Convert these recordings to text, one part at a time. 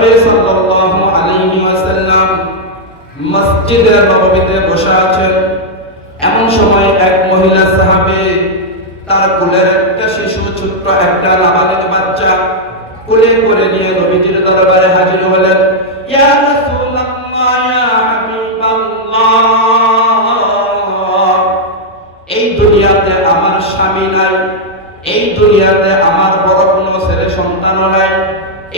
নবী সাল্লাল্লাহু আলাইহি ওয়াসাল্লাম মসজিদে নববীতে বসে আছেন। এমন সময় এক মহিলা সাহাবী তার কোলের একটা শিশু, ছোট্ট একটা নাবালিক বাচ্চা কোলে করে নিয়ে নবীজির দরবারে হাজির হলেন। ইয়া রাসূলুল্লাহ, ইয়া হাবিবাল্লাহ। এই দুনিয়াতে আমার স্বামী নাই, এই দুনিয়াতে আমার বড় কোনো ছেলে সন্তানও নাই।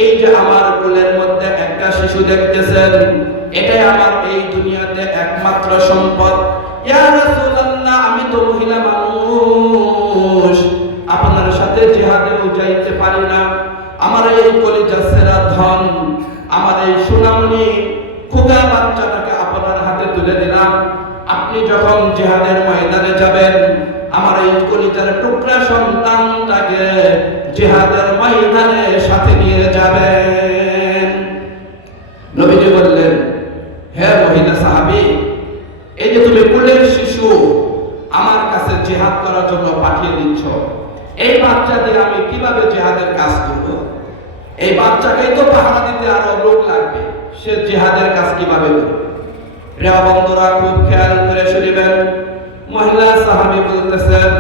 এই যে আমার কোলের মধ্যে একটা শিশু দেখতেছেন, এটাই আমার এই দুনিয়াতে একমাত্র সম্পদ। আমি তো মহিলা মানুষ, আপনার সাথে জিহাদেও যাইতে পারি না। আমার এই কলিজা সেরা ধন, আমার এই সুনামনি খুদা বাচ্চাটাকে আপনার হাতে তুলে দিলাম। আপনি যখন জেহাদের ময়দানে যাবেন এই কলিজার টুকরা সন্তানটাকে জিহাদের ময়দানে সাথে নিয়ে যাবেন। নবীজি বললেন, হে মহিলা সাহাবী, এই যে তুমি কুলের শিশু, আমার কাছে জিহাদ করার জন্য পাঠিয়ে দিচ্ছ। এই বাচ্চা দিয়ে আমি কীভাবে জিহাদের কাজ করব? এই বাচ্চাকেই তো পাহারা দিতে আরও লোক লাগবে। সে জিহাদের কাজ কীভাবে করবে? প্রিয় বন্ধুরা, খুব খেয়াল করে শুনবেন মহিলা সাহাবী বলতেছেন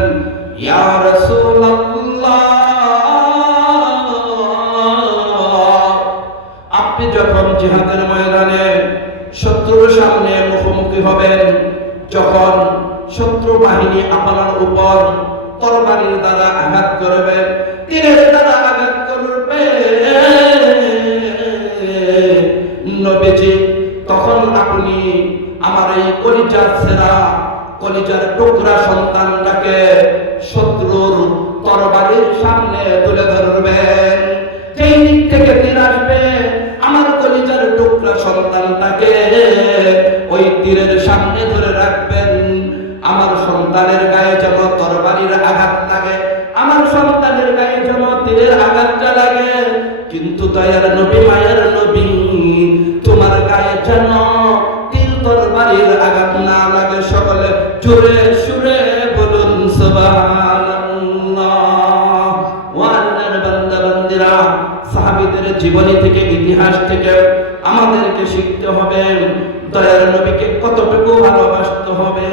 আপনি যখন জিহাদের ময়দানে শত্রুর সামনে মুখোমুখি হবেন, যখন শত্রু বাহিনী আপনার উপর তরবারির দ্বারা আঘাত করবে, তীরের দ্বারা আঘাত করবে। নবীজি, তখন আপনি আমার এই কলিজার সেরা কলিজার টুকরা সন্তানটাকে শত্রুর তরবারির সামনে তুলে ধরবেন যেই দিক থেকে তীর আসবে, আমার কলিজার টুকরা সন্তানটাকে ওই তীরের সামনে ধরে রাখবেন। আমার সন্তানের গায়ে যেন তরবারির আঘাত লাগে, আমার সন্তানের গায়ে যেন তীরের আঘাতটা লাগে। কিন্তু দয়ার নবী মায়ের জোরে সুরে বলুন বান্দিরা জীবনী থেকে, ইতিহাস থেকে আমাদেরকে শিখতে হবে। দয়ার নবীকে কতটুকু ভালোবাসতে হবে?